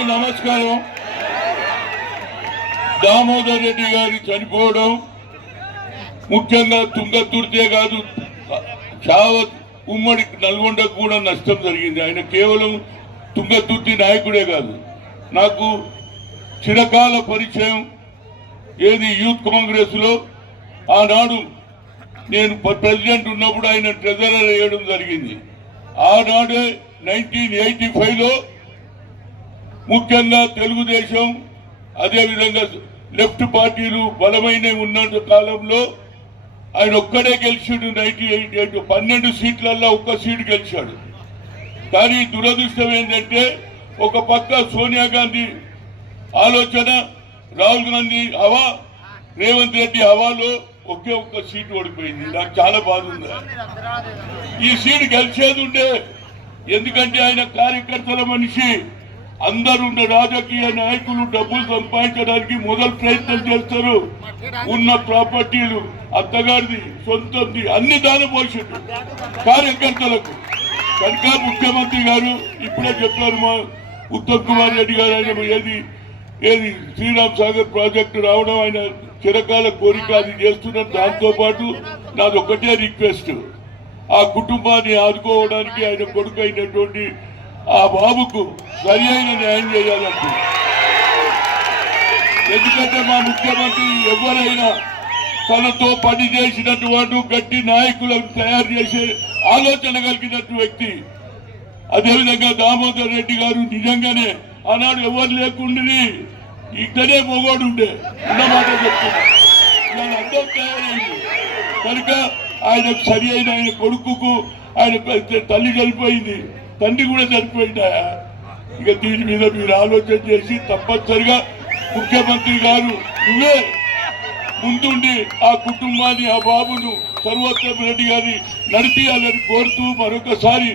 అందరికీ నమస్కారం. దామోదర్ రెడ్డి గారి చనిపోవడం ముఖ్యంగా తుంగతుర్తే కాదు చావత్ ఉమ్మడి నల్గొండకు కూడా నష్టం జరిగింది. ఆయన కేవలం తుంగతుర్తి నాయకుడే కాదు. నాకు చిరకాల పరిచయం ఏది యూత్ కాంగ్రెస్లో ఆనాడు నేను ప్రెసిడెంట్ ఉన్నప్పుడు ఆయన ట్రెజరర్ వేయడం జరిగింది. ఆనాడే నైన్టీన్ ఎయిటీ ఫైవ్లో ముఖ్యంగా తెలుగుదేశం అదేవిధంగా లెఫ్ట్ పార్టీలు బలమైన ఉన్న కాలంలో ఆయన ఒక్కడే గెలిచాడు నైన్టీ ఎయిట్ ఎయిట్ పన్నెండు సీట్లల్లో ఒక్క సీటు గెలిచాడు. కానీ దురదృష్టం ఏంటంటే ఒక పక్క సోనియా గాంధీ ఆలోచన రాహుల్ గాంధీ హవా రేవంత్ రెడ్డి హవాలో ఒకే ఒక్క సీటు ఓడిపోయింది. నాకు చాలా బాధ ఉంది. ఈ సీటు గెలిచేది ఉండే ఎందుకంటే ఆయన కార్యకర్తల మనిషి. అందరు ఉన్న రాజకీయ నాయకులు డబ్బులు సంపాదించడానికి మొదలు ప్రయత్నం చేస్తారు. ఉన్న ప్రాపర్టీలు అత్తగారిది సొంతంది అన్ని దానపోషుడు కార్యకర్తలకు. కనుక ముఖ్యమంత్రి గారు ఇప్పుడే చెప్పారు మా ఉత్తమ్ కుమార్ రెడ్డి గారు ఆయన ఏది ఏది శ్రీరామ్ సాగర్ ప్రాజెక్టు రావడం ఆయన చిరకాల కోరిక అది చేస్తున్న దాంతో పాటు నాది ఒకటే రిక్వెస్ట్. ఆ కుటుంబాన్ని ఆదుకోవడానికి ఆయన కొడుకు అయినటువంటి ఆ బాబుకు సరి అయిన న్యాయం చేయాలంటే ఎందుకంటే మా ముఖ్యమంత్రి ఎవరైనా తనతో పని చేసినటువంటి గట్టి నాయకులను తయారు చేసే ఆలోచన కలిగినట్టు వ్యక్తి. అదేవిధంగా దామోదర్ రెడ్డి గారు నిజంగానే ఆనాడు ఎవరు లేకుండానే ఇక్కడే మొగోడు ఉండే ఉన్నమాట చెప్తున్నా. ఇవాళ అందరూ తయారైంది. కనుక ఆయన సరి అయిన ఆయన కొడుకుకు ఆయన తల్లి చనిపోయింది. తండ్రి కూడా చనిపోయినా ఇక దీని మీద మీరు ఆలోచన చేసి తప్పనిసరిగా ముఖ్యమంత్రి గారు నువ్వే ముందుండి ఆ కుటుంబాన్ని ఆ బాబును సర్వోత్తమ రెడ్డి గారిని నడిపియాలని కోరుతూ మరొకసారి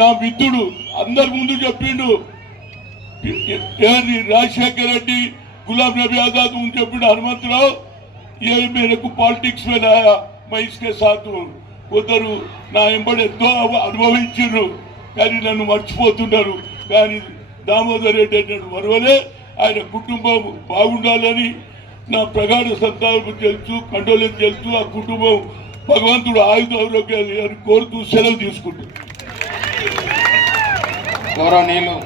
నా మిత్రుడు అందరి ముందు చెప్పిండు. రాజశేఖర రెడ్డి గులాం నబీ ఆజాద్ ముందు చెప్పిండు హనుమంతరావు. ఏ మేరకు పాలిటిక్స్ మీద మహేష్కే సాధు కొందరు నా ఎంబడి ఎంతో అనుభవించిండ్రు. కానీ నన్ను మర్చిపోతున్నారు. కానీ దామోదర్ రెడ్డి అన్నాడు మరవలే. ఆయన కుటుంబం బాగుండాలని నా ప్రగాఢ సంతాపం తెలుసు కండోలెన్స్ తెలుసు ఆ కుటుంబం భగవంతుడు ఆయుధ ఆరోగ్యాలు అని కోరుతూ సెలవు తీసుకుంటాను గౌరవనీయులు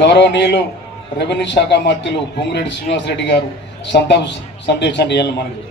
గౌరవనీయులు రెవెన్యూ శాఖ మంత్రులు పొంగిరెడ్డి శ్రీనివాసరెడ్డి గారు సంతాప సందేశాన్ని ఇవ్వాలి మనకి